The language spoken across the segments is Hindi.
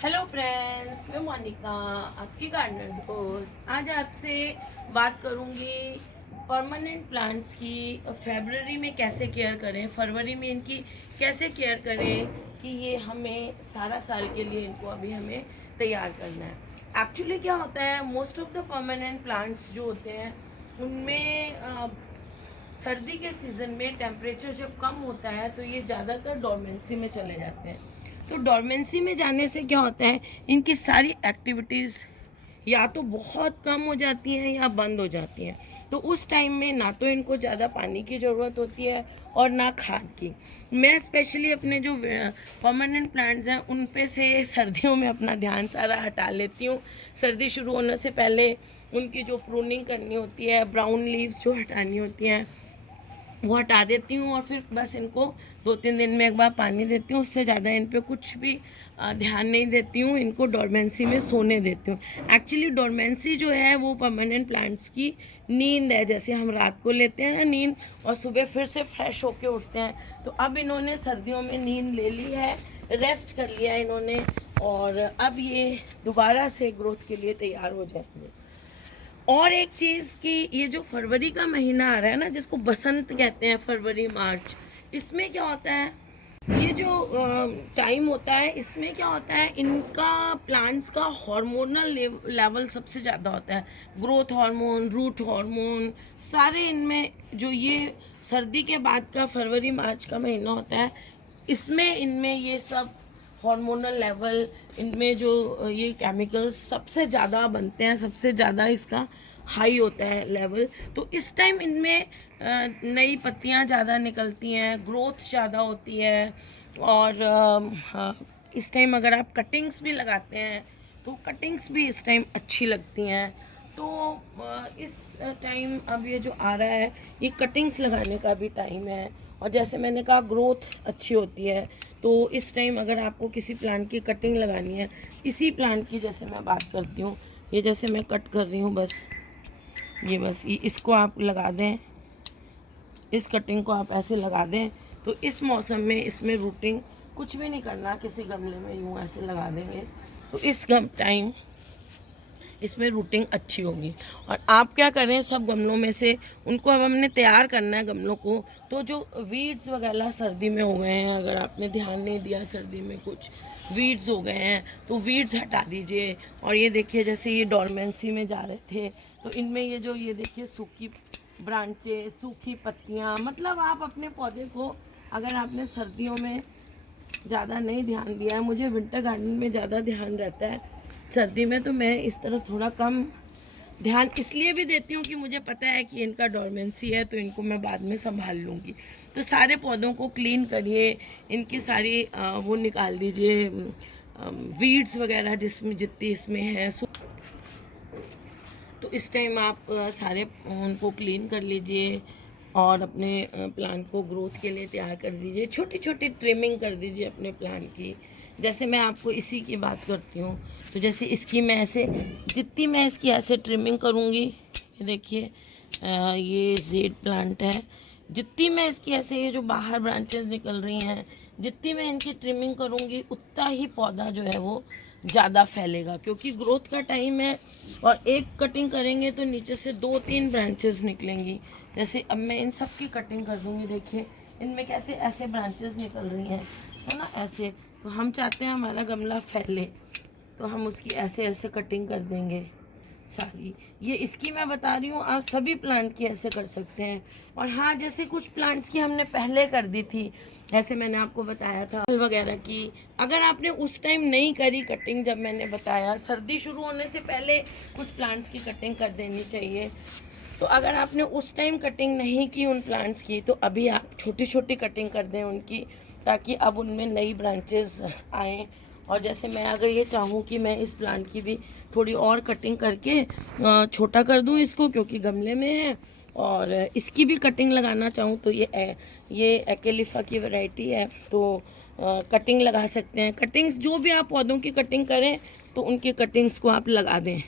हेलो फ्रेंड्स, मैं मोनिका, आपकी गार्डनर दोस्त। आज आपसे बात करूंगी परमानेंट प्लांट्स की। फरवरी में कैसे केयर करें, फरवरी में इनकी कैसे केयर करें कि ये हमें सारा साल के लिए इनको अभी हमें तैयार करना है। एक्चुअली क्या होता है, most of the permanent plants जो होते हैं उनमें सर्दी के सीज़न में टेम्परेचर जब कम होता है तो ये ज़्यादातर डोरमेंसी में चले जाते हैं। तो डोरमेंसी में जाने से क्या होता है, इनकी सारी एक्टिविटीज़ या तो बहुत कम हो जाती हैं या बंद हो जाती हैं। तो उस टाइम में ना तो इनको ज़्यादा पानी की ज़रूरत होती है और ना खाद की। मैं स्पेशली अपने जो परमानेंट प्लांट्स हैं उन पे से सर्दियों में अपना ध्यान सारा हटा लेती हूँ। सर्दी शुरू होने से पहले उनकी जो प्रूनिंग करनी होती है, ब्राउन लीव्स जो हटानी होती हैं वो हटा देती हूँ और फिर बस इनको 2-3 दिन में एक बार पानी देती हूँ। उससे ज़्यादा इन पे कुछ भी ध्यान नहीं देती हूँ। इनको डोरमेंसी में सोने देती हूँ। एक्चुअली डोरमेंसी जो है वो परमानेंट प्लांट्स की नींद है। जैसे हम रात को लेते हैं ना नींद और सुबह फिर से फ्रेश होके उठते हैं, तो अब इन्होंने सर्दियों में नींद ले ली है, रेस्ट कर लिया है इन्होंने, और अब ये दोबारा से ग्रोथ के लिए तैयार हो जाएंगे। और एक चीज़ कि ये जो फरवरी का महीना आ रहा है ना, जिसको बसंत कहते हैं, फरवरी मार्च, इसमें क्या होता है, ये जो टाइम होता है इसमें क्या होता है, इनका प्लांट्स का हार्मोनल लेवल सबसे ज़्यादा होता है। ग्रोथ हार्मोन, रूट हार्मोन, सारे इनमें जो ये सर्दी के बाद का फरवरी मार्च का महीना होता है, इसमें इनमें ये सब हार्मोनल लेवल, इनमें जो ये केमिकल्स सबसे ज़्यादा बनते हैं, सबसे ज़्यादा इसका हाई होता है लेवल। तो इस टाइम इनमें नई पत्तियां ज़्यादा निकलती हैं, ग्रोथ ज़्यादा होती है। और इस टाइम अगर आप कटिंग्स भी लगाते हैं तो कटिंग्स भी इस टाइम अच्छी लगती हैं। तो इस टाइम अब ये जो आ रहा है ये कटिंग्स लगाने का भी टाइम है। और जैसे मैंने कहा ग्रोथ अच्छी होती है, तो इस टाइम अगर आपको किसी प्लांट की कटिंग लगानी है, इसी प्लांट की जैसे मैं बात करती हूँ, ये जैसे मैं कट कर रही हूँ, बस ये इसको आप लगा दें, इस कटिंग को आप ऐसे लगा दें। तो इस मौसम में इसमें रूटिंग कुछ भी नहीं करना, किसी गमले में यूँ ऐसे लगा देंगे तो इस टाइम इसमें रूटिंग अच्छी होगी। और आप क्या करें, सब गमलों में से उनको अब हमने तैयार करना है गमलों को। तो जो वीड्स वगैरह सर्दी में हो गए हैं, अगर आपने ध्यान नहीं दिया, सर्दी में कुछ वीड्स हो गए हैं तो वीड्स हटा दीजिए। और ये देखिए जैसे ये डोरमेंसी में जा रहे थे तो इनमें ये जो ये देखिए सूखी ब्रांचें, सूखी पत्तियाँ, मतलब आप अपने पौधे को, अगर आपने सर्दियों में ज़्यादा नहीं ध्यान दिया है, मुझे विंटर गार्डन में ज़्यादा ध्यान रहता है, सर्दी में तो मैं इस तरफ थोड़ा कम ध्यान इसलिए भी देती हूँ कि मुझे पता है कि इनका डोरमेंसी है तो इनको मैं बाद में संभाल लूँगी। तो सारे पौधों को क्लीन करिए, इनकी सारी वो निकाल दीजिए, वीड्स वगैरह जिसमें जितनी इसमें है। तो इस टाइम आप सारे उनको क्लीन कर लीजिए और अपने प्लांट को ग्रोथ के लिए तैयार कर दीजिए। छोटी छोटी ट्रिमिंग कर दीजिए अपने प्लांट की। जैसे मैं आपको इसी की बात करती हूँ, तो जैसे इसकी मैं ऐसे, जितनी मैं इसकी ऐसे ट्रिमिंग करूँगी, ये देखिए ये जेड प्लांट है, जितनी मैं इसकी ऐसे, ये जो बाहर ब्रांचेस निकल रही हैं, जितनी मैं इनकी ट्रिमिंग करूँगी उतना ही पौधा जो है वो ज़्यादा फैलेगा, क्योंकि ग्रोथ का टाइम है। और एक कटिंग करेंगे तो नीचे से 2-3 ब्रांचेस निकलेंगी। जैसे अब मैं इन सब की कटिंग कर दूँगी, देखिए इनमें कैसे ऐसे ब्रांचेस निकल रही हैं, है ना, ऐसे। तो हम चाहते हैं हमारा गमला फैले, तो हम उसकी ऐसे ऐसे कटिंग कर देंगे सारी। ये इसकी मैं बता रही हूँ, आप सभी प्लांट की ऐसे कर सकते हैं। और हाँ, जैसे कुछ प्लांट्स की हमने पहले कर दी थी, ऐसे मैंने आपको बताया था फल वगैरह की, अगर आपने उस टाइम नहीं करी कटिंग, जब मैंने बताया सर्दी शुरू होने से पहले कुछ प्लांट्स की कटिंग कर देनी चाहिए। तो अगर आपने उस टाइम कटिंग नहीं की उन प्लांट्स की, तो अभी आप छोटी छोटी कटिंग कर दें उनकी, ताकि अब उनमें नई ब्रांचेस आएँ। और जैसे मैं अगर ये चाहूँ कि मैं इस प्लांट की भी थोड़ी और कटिंग करके छोटा कर दूँ इसको, क्योंकि गमले में है, और इसकी भी कटिंग लगाना चाहूँ, तो ये एक्लिफा की वैरायटी है, तो कटिंग लगा सकते हैं। कटिंग्स जो भी आप पौधों की कटिंग करें तो उनकी कटिंग्स को आप लगा दें।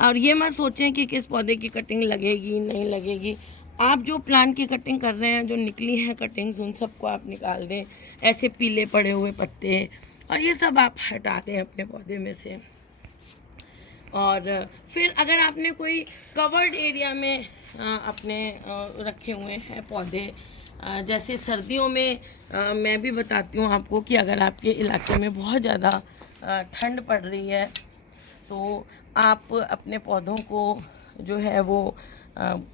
और ये मत सोचें कि किस पौधे की कटिंग लगेगी नहीं लगेगी। आप जो प्लांट की कटिंग कर रहे हैं, जो निकली हैं कटिंग्स, उन सबको आप निकाल दें। ऐसे पीले पड़े हुए पत्ते और ये सब आप हटा दें अपने पौधे में से। और फिर अगर आपने कोई कवर्ड एरिया में अपने रखे हुए हैं पौधे, जैसे सर्दियों में मैं भी बताती हूँ आपको कि अगर आपके इलाके में बहुत ज़्यादा ठंड पड़ रही है तो आप अपने पौधों को जो है वो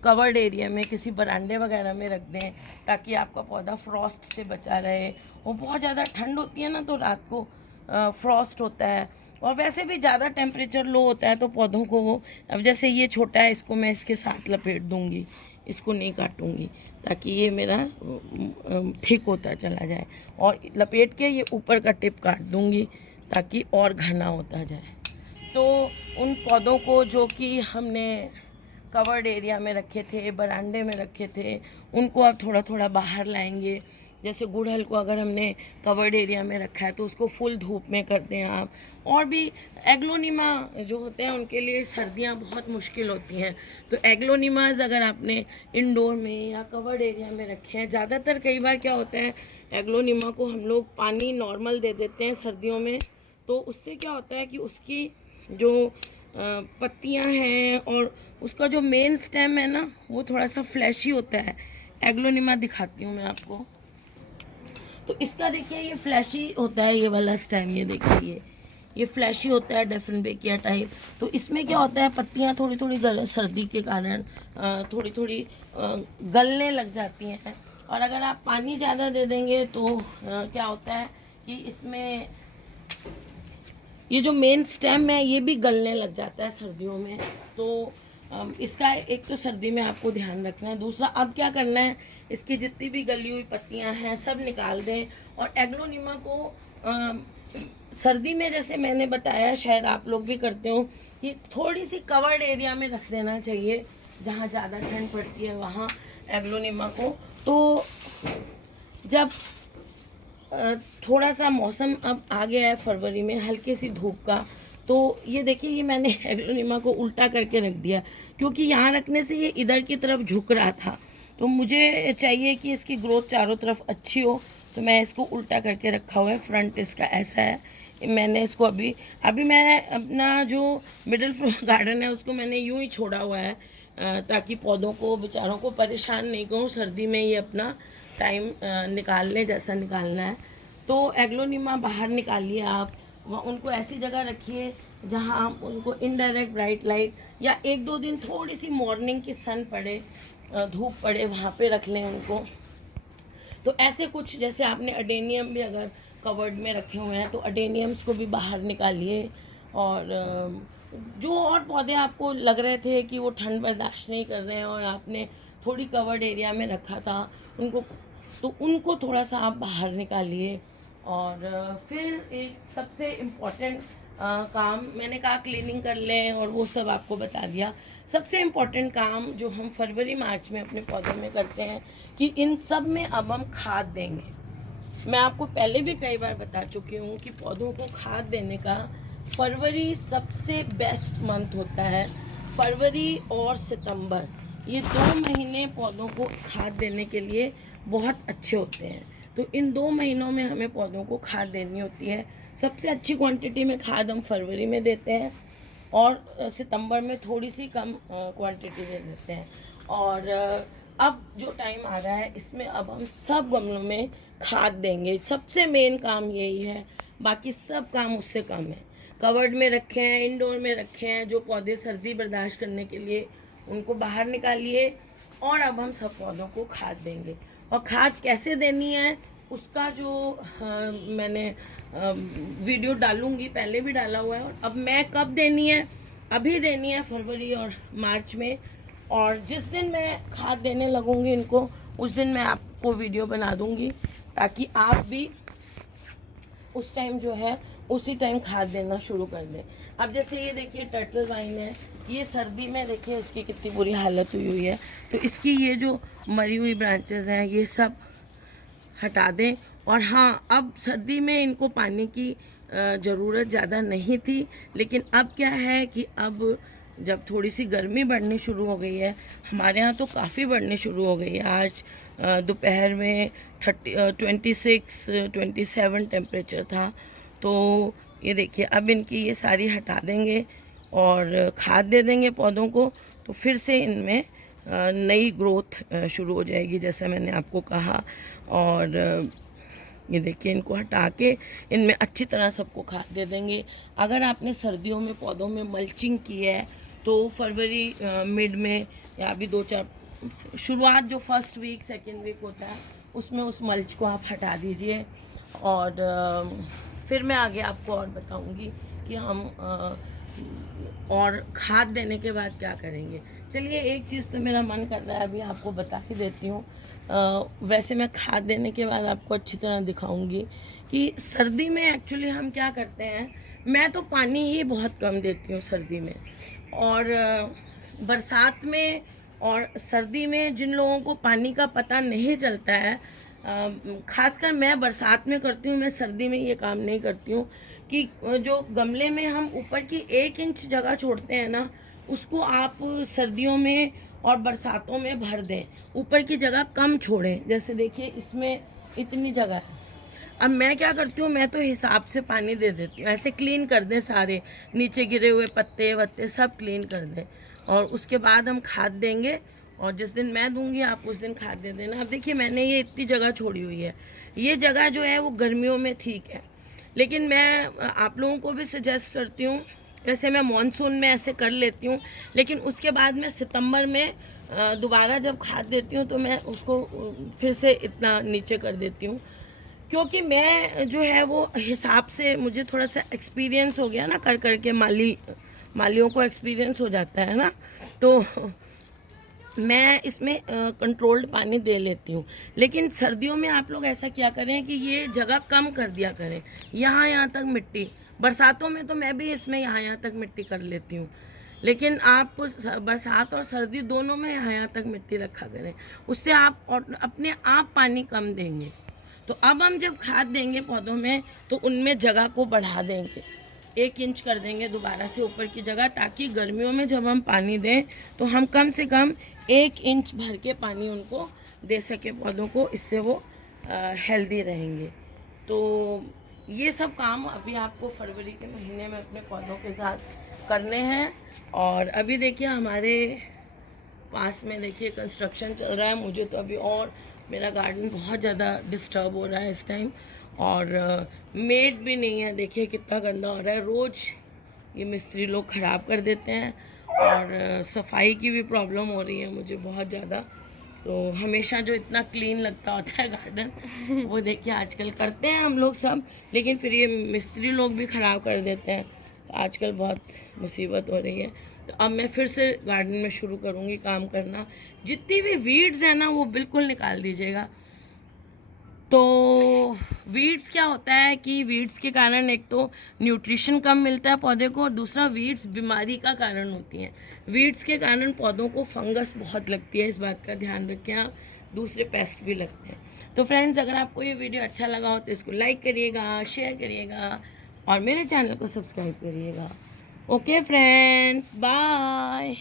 कवर्ड एरिया में किसी बरांडे वगैरह में रख दें, ताकि आपका पौधा फ्रॉस्ट से बचा रहे। वो बहुत ज़्यादा ठंड होती है ना, तो रात को फ्रॉस्ट होता है, और वैसे भी ज़्यादा टेम्परेचर लो होता है तो पौधों को वो, अब जैसे ये छोटा है, इसको मैं इसके साथ लपेट दूँगी, इसको नहीं काटूँगी, ताकि ये मेरा थिक होता चला जाए, और लपेट के ये ऊपर का टिप काट दूँगी ताकि और घना होता जाए। तो उन पौधों को जो कि हमने कवर्ड एरिया में रखे थे, बरांडे में रखे थे, उनको अब थोड़ा थोड़ा बाहर लाएंगे। जैसे गुड़हल को अगर हमने कवर्ड एरिया में रखा है तो उसको फुल धूप में कर दें आप। और भी एग्लोनिमा जो होते हैं उनके लिए सर्दियां बहुत मुश्किल होती हैं, तो एग्लोनिमाज अगर आपने इंडोर में या कवर्ड एरिया में रखे हैं, ज़्यादातर कई बार क्या होता है एग्लोनिमा को हम लोग पानी नॉर्मल दे देते हैं सर्दियों में, तो उससे क्या होता है कि उसकी जो पत्तियां हैं और उसका जो मेन स्टेम है ना वो थोड़ा सा फ्लैशी होता है। एग्लोनिमा दिखाती हूँ मैं आपको। तो इसका देखिए ये फ्लैशी होता है, ये वाला स्टेम, ये देखिए ये फ्लैशी होता है डेफिनबेकिया टाइप। तो इसमें क्या होता है पत्तियां थोड़ी थोड़ी सर्दी के कारण थोड़ी थोड़ी गलने लग जाती हैं, और अगर आप पानी ज़्यादा दे देंगे तो क्या होता है कि इसमें ये जो मेन स्टेम है ये भी गलने लग जाता है सर्दियों में। तो इसका एक तो सर्दी में आपको ध्यान रखना है। दूसरा, अब क्या करना है, इसकी जितनी भी गली हुई पत्तियां हैं सब निकाल दें, और एग्लोनिमा को सर्दी में जैसे मैंने बताया, शायद आप लोग भी करते हो, कि थोड़ी सी कवर्ड एरिया में रख देना चाहिए जहाँ ज़्यादा ठंड पड़ती है वहाँ एग्लोनिमा को। तो जब थोड़ा सा मौसम अब आ गया है फरवरी में, हल्की सी धूप का, तो ये देखिए ये मैंने एग्लोनिमा को उल्टा करके रख दिया, क्योंकि यहाँ रखने से ये इधर की तरफ झुक रहा था, तो मुझे चाहिए कि इसकी ग्रोथ चारों तरफ अच्छी हो, तो मैं इसको उल्टा करके रखा हुआ है। फ्रंट इसका ऐसा है, मैंने इसको अभी मैं अपना जो मिडिल फ्लोर गार्डन है उसको मैंने यूं ही छोड़ा हुआ है, ताकि पौधों को बेचारों को परेशान नहीं करूँ, सर्दी में ये अपना टाइम निकालने जैसा निकालना है। तो एग्लोनिमा बाहर निकालिए आप, उनको ऐसी जगह रखिए जहां आप उनको इनडायरेक्ट ब्राइट लाइट, या एक दो दिन थोड़ी सी मॉर्निंग की सन पड़े, धूप पड़े, वहाँ पे रख लें उनको। तो ऐसे कुछ, जैसे आपने अडेनियम भी अगर कवर्ड में रखे हुए हैं तो अडेनियम्स को भी बाहर निकालिए। और जो और पौधे आपको लग रहे थे कि वो ठंड बर्दाश्त नहीं कर रहे हैं और आपने थोड़ी कवर्ड एरिया में रखा था उनको, तो उनको थोड़ा सा आप बाहर निकालिए। और फिर एक सबसे इम्पॉर्टेंट काम, मैंने कहा क्लीनिंग कर लें और वो सब आपको बता दिया। सबसे इम्पॉर्टेंट काम जो हम फरवरी मार्च में अपने पौधों में करते हैं कि इन सब में अब हम खाद देंगे। मैं आपको पहले भी कई बार बता चुकी हूँ कि पौधों को खाद देने का फरवरी सबसे बेस्ट मंथ होता है। फरवरी और सितंबर, ये 2 महीने पौधों को खाद देने के लिए बहुत अच्छे होते हैं। तो इन 2 महीनों में हमें पौधों को खाद देनी होती है। सबसे अच्छी क्वांटिटी में खाद हम फरवरी में देते हैं, और सितंबर में थोड़ी सी कम क्वांटिटी दे देते हैं। और अब जो टाइम आ रहा है इसमें अब हम सब गमलों में खाद देंगे। सबसे मेन काम यही है, बाकी सब काम उससे कम है। कवर्ड में रखे हैं, इंडोर में रखे हैं, जो पौधे सर्दी बर्दाश्त करने के लिए, उनको बाहर निकालिए, और अब हम सब पौधों को खाद देंगे। और खाद कैसे देनी है उसका जो मैंने वीडियो डालूंगी, पहले भी डाला हुआ है, और अब मैं कब देनी है, अभी देनी है फरवरी और मार्च में। और जिस दिन मैं खाद देने लगूंगी इनको, उस दिन मैं आपको वीडियो बना दूंगी, ताकि आप भी उस टाइम जो है उसी टाइम खाद देना शुरू कर दें। अब जैसे ये देखिए टर्टल वाइन है, ये सर्दी में देखिए इसकी कितनी बुरी हालत हुई है, तो इसकी ये जो मरी हुई ब्रांचेस हैं ये सब हटा दें। और हाँ, अब सर्दी में इनको पानी की ज़रूरत ज़्यादा नहीं थी, लेकिन अब क्या है कि अब जब थोड़ी सी गर्मी बढ़नी शुरू हो गई है, हमारे यहाँ तो काफ़ी बढ़नी शुरू हो गई है। आज दोपहर में 26-27 टेम्परेचर था, तो ये देखिए अब इनकी ये सारी हटा देंगे और खाद दे देंगे पौधों को, तो फिर से इनमें नई ग्रोथ शुरू हो जाएगी जैसा मैंने आपको कहा। और ये देखिए इनको हटा के इनमें अच्छी तरह सबको खाद दे देंगे। अगर आपने सर्दियों में पौधों में मल्चिंग की है तो फरवरी मिड में या अभी 2-4 शुरुआत जो फर्स्ट वीक सेकेंड वीक होता है उसमें उस मल्च को आप हटा दीजिए। और फिर मैं आगे आपको और बताऊंगी कि हम और खाद देने के बाद क्या करेंगे। चलिए एक चीज़ तो मेरा मन कर रहा है अभी आपको बता ही देती हूँ। वैसे मैं खाद देने के बाद आपको अच्छी तरह दिखाऊंगी कि सर्दी में एक्चुअली हम क्या करते हैं। मैं तो पानी ही बहुत कम देती हूँ सर्दी में, और बरसात में और सर्दी में जिन लोगों को पानी का पता नहीं चलता है, खासकर मैं बरसात में करती हूँ, मैं सर्दी में ये काम नहीं करती हूँ कि जो गमले में हम ऊपर की 1 इंच जगह छोड़ते हैं ना, उसको आप सर्दियों में और बरसातों में भर दें, ऊपर की जगह कम छोड़ें। जैसे देखिए इसमें इतनी जगह है, अब मैं क्या करती हूँ, मैं तो हिसाब से पानी दे देती हूँ, ऐसे क्लीन कर दें, सारे नीचे गिरे हुए पत्ते वत्ते सब क्लीन कर दें, और उसके बाद हम खाद देंगे। और जिस दिन मैं दूंगी आप उस दिन खाद दे देना। अब देखिए मैंने ये इतनी जगह छोड़ी हुई है, ये जगह जो है वो गर्मियों में ठीक है, लेकिन मैं आप लोगों को भी सजेस्ट करती हूँ, वैसे मैं मानसून में ऐसे कर लेती हूँ, लेकिन उसके बाद मैं सितंबर में दोबारा जब खाद देती हूँ तो मैं उसको फिर से इतना नीचे कर देती हूँ, क्योंकि मैं जो है वो हिसाब से, मुझे थोड़ा सा एक्सपीरियंस हो गया ना, कर कर के मालियों को एक्सपीरियंस हो जाता है ना, तो मैं इसमें कंट्रोल्ड पानी दे लेती हूँ। लेकिन सर्दियों में आप लोग ऐसा क्या करें कि ये जगह कम कर दिया करें, यहाँ तक मिट्टी। बरसातों में तो मैं भी इसमें यहाँ तक मिट्टी कर लेती हूँ, लेकिन आप बरसात और सर्दी दोनों में यहाँ तक मिट्टी रखा करें, उससे आप और अपने आप पानी कम देंगे। तो अब हम जब खाद देंगे पौधों में तो उनमें जगह को बढ़ा देंगे, 1 इंच कर देंगे दोबारा से ऊपर की जगह, ताकि गर्मियों में जब हम पानी दें तो हम कम से कम 1 इंच भर के पानी उनको दे सके पौधों को, इससे वो हेल्दी रहेंगे। तो ये सब काम अभी आपको फरवरी के महीने में अपने पौधों के साथ करने हैं। और अभी देखिए हमारे पास में देखिए कंस्ट्रक्शन चल रहा है, मुझे तो अभी और मेरा गार्डन बहुत ज़्यादा डिस्टर्ब हो रहा है इस टाइम, और मेड भी नहीं है, देखिए कितना गंदा हो रहा है, रोज़ ये मिस्त्री लोग ख़राब कर देते हैं, और सफाई की भी प्रॉब्लम हो रही है मुझे बहुत ज़्यादा। तो हमेशा जो इतना क्लीन लगता होता है गार्डन वो देखिए आजकल करते हैं हम लोग सब, लेकिन फिर ये मिस्त्री लोग भी ख़राब कर देते हैं, तो आजकल बहुत मुसीबत हो रही है। तो अब मैं फिर से गार्डन में शुरू करूँगी काम करना, जितनी भी वीड्स हैं ना वो बिल्कुल निकाल दीजिएगा। तो वीड्स क्या होता है कि वीड्स के कारण एक तो न्यूट्रिशन कम मिलता है पौधे को, और दूसरा वीड्स बीमारी का कारण होती हैं। वीड्स के कारण पौधों को फंगस बहुत लगती है, इस बात का ध्यान रखें आप, दूसरे पेस्ट भी लगते हैं। तो फ्रेंड्स अगर आपको ये वीडियो अच्छा लगा हो तो इसको लाइक करिएगा, शेयर करिएगा, और मेरे चैनल को सब्सक्राइब करिएगा। Okay friends, bye.